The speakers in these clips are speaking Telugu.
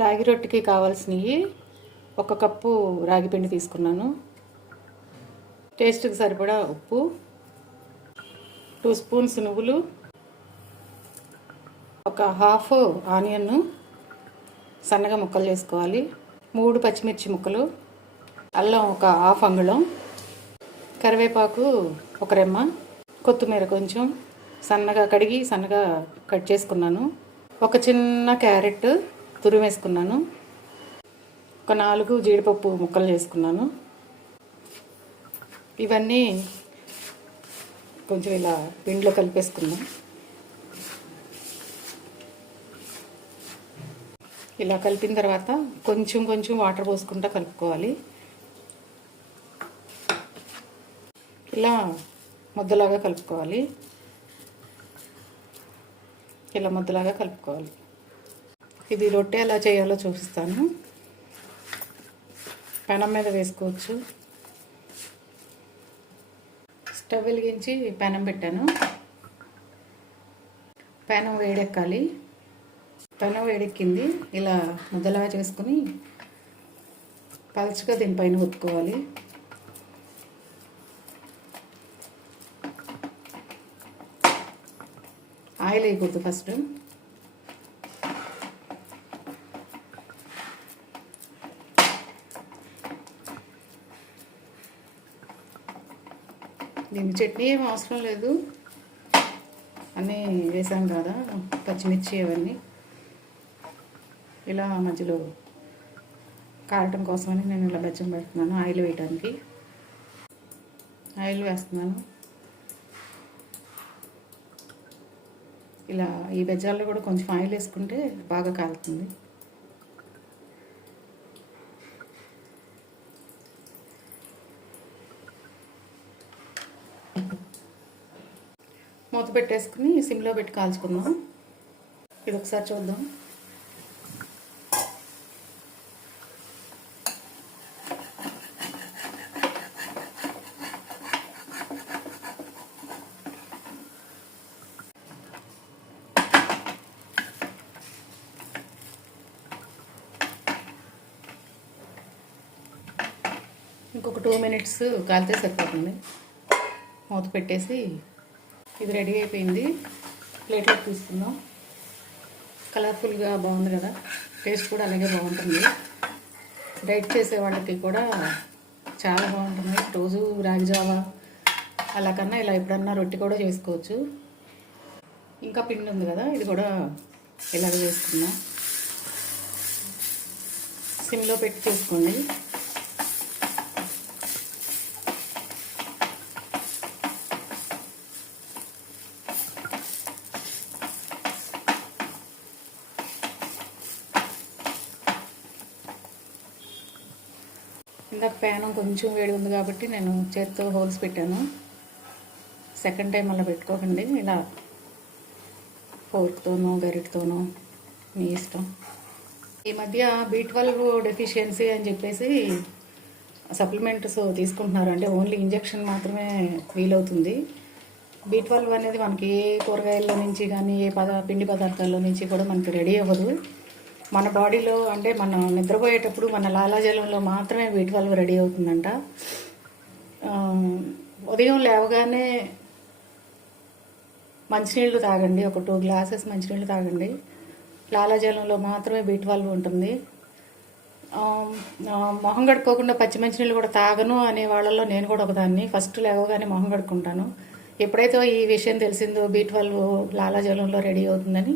రాగి రొట్టెకి కావాల్సినవి ఒక కప్పు రాగి పిండి తీసుకున్నాను. టేస్ట్కి సరిపడా ఉప్పు టూ స్పూన్స్ నువ్వులు ఒక హాఫ్ ఆనియన్ సన్నగా ముక్కలు చేసుకోవాలి. మూడు పచ్చిమిర్చి ముక్కలు అల్లం ఒక హాఫ్ అంగుళం కరివేపాకు ఒక రెమ్మ కొత్తిమీర కొంచెం సన్నగా కడిగి సన్నగా కట్ చేసుకున్నాను. ఒక చిన్న క్యారెట్ తురిమేసుకున్నాను. ఒక నాలుగు జీడిపప్పు ముక్కలు చేసుకున్నాను. ఇవన్నీ కొంచెం ఇలా పిండిలో కలిపేసుకుందాం. ఇలా కలిపిన తర్వాత కొంచెం కొంచెం వాటర్ పోసుకుంటా కలుపుకోవాలి. ఇలా ముద్దలాగా కలుపుకోవాలి. ఇలా ముద్దలాగా కలుపుకోవాలి. ఇది రొట్టె ఎలా చేయాలో చూపిస్తాను. పెనం మీద వేసుకోవచ్చు. స్టవ్ వెలిగించి పెనం పెట్టాను. పెనం వేడెక్కాలి. పెనం వేడెక్కింది. ఇలా ముద్దలాగా చేసుకుని పలుచగా దీనిపైన ఒత్తుకోవాలి. ఆయిల్ వేయకూడదు ఫస్ట్. దీనికి చట్నీ ఏం అవసరం లేదు. అన్నీ వేసాం కదా పచ్చిమిర్చి అవన్నీ. ఇలా మధ్యలో కారటం కోసమని నేను ఇలా బెచ్చం పెడుతున్నాను ఆయిల్ వేయడానికి ఆయిల్ వేస్తున్నాను. ఇలా ఈ బెజ్జాల్లో కూడా కొంచెం ఆయిల్ వేసుకుంటే బాగా కాలుతుంది. మూత పెట్టేసుకుని సిమ్లో పెట్టి కాల్చుకుందాం. ఇది ఒకసారి చూద్దాం. ఇంకొక టూ మినిట్స్ కాలితే సరిపోతుంది. మూత పెట్టేసి ఇది రెడీ అయిపోయింది. ప్లేట్లో తీసుకుందాం. కలర్ఫుల్గా బాగుంది కదా. టేస్ట్ కూడా అలాగే బాగుంటుంది. డైట్ చేసే వాళ్ళకి కూడా చాలా బాగుంటుంది. రోజు రాగి జావా అలా కన్నా ఇలా ఎప్పుడన్నా రొట్టె కూడా చేసుకోవచ్చు. ఇంకా పిండి ఉంది కదా ఇది కూడా ఇలాగ చేసుకుందాం. సిమ్లో పెట్టి చేసుకోండి. ఇందాక ప్యానం కొంచెం వేడి ఉంది కాబట్టి నేను చేత్తో హోల్స్ పెట్టాను. సెకండ్ టైం అలా పెట్టుకోకండి. ఇలా ఫోర్క్తోనో గరిటతోనో మీ ఇష్టం. ఈ మధ్య బీ ట్వెల్వ్ డెఫిషియన్సీ అని చెప్పేసి సప్లిమెంట్స్ తీసుకుంటున్నారు. అంటే ఓన్లీ ఇంజెక్షన్ మాత్రమే వీలవుతుంది. బీ ట్వెల్వ్ అనేది మనకి ఏ కూరగాయల్లో నుంచి కానీ ఏ పద పిండి పదార్థాల్లో నుంచి కూడా మనకి రెడీ అవ్వదు. మన బాడీలో అంటే మనం నిద్రపోయేటప్పుడు మన లాలాజలంలో మాత్రమే బీ ట్వెల్వ్ రెడీ అవుతుందంట. ఉదయం లేవగానే మంచినీళ్ళు తాగండి. ఒక టూ గ్లాసెస్ మంచినీళ్ళు తాగండి. లాలాజలంలో మాత్రమే బీ ట్వెల్వ్ ఉంటుంది. మొహం కడుక్కోకుండా పచ్చి మంచినీళ్ళు కూడా తాగను అనే వాళ్ళలో నేను కూడా ఒకదాన్ని. ఫస్ట్ లేవగానే మొహం కడుక్కుంటాను. ఎప్పుడైతే ఈ విషయం తెలిసిందో బీ ట్వెల్వ్ లాలాజలంలో రెడీ అవుతుందని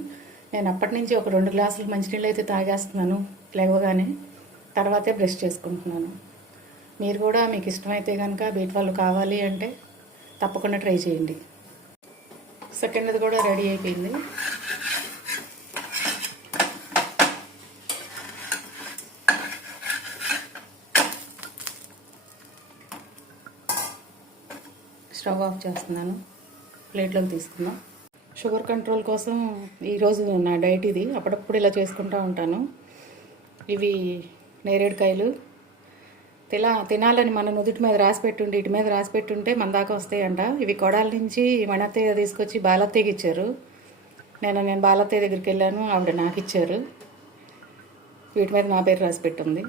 నేను అప్పటి నుంచి ఒక రెండు గ్లాసులు మంచినీళ్ళు అయితే తాగేస్తున్నాను లేవగానే తర్వాతే బ్రష్ చేసుకుంటున్నాను. మీరు కూడా మీకు ఇష్టమైతే కనుక బీట్ వాళ్ళు కావాలి అంటే తప్పకుండా ట్రై చేయండి. సెకండ్ది కూడా రెడీ అయిపోయింది. స్టవ్ ఆఫ్ చేస్తున్నాను. ప్లేట్లోకి తీసుకుందాం. షుగర్ కంట్రోల్ కోసం ఈరోజు నా డైట్ ఇది. అప్పుడప్పుడు ఇలా చేసుకుంటూ ఉంటాను. ఇవి నేరేడుకాయలు. తిలా తినాలని మన నుదుటి మీద రాసి పెట్టుండి ఇటు మీద రాసి పెట్టుంటే మన దాకా వస్తాయంట. ఇవి కొడాల నుంచి మణత్తయ్య తీసుకొచ్చి బాలత్తయ్యకి ఇచ్చారు. నేను నేను బాలత్తయ్య దగ్గరికి వెళ్ళాను. ఆవిడ నాకు ఇచ్చారు. వీటి మీద నా పేరు రాసి పెట్టుంది.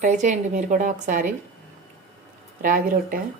ట్రై చేయండి మీరు కూడా ఒకసారి. రాగి రొట్టె.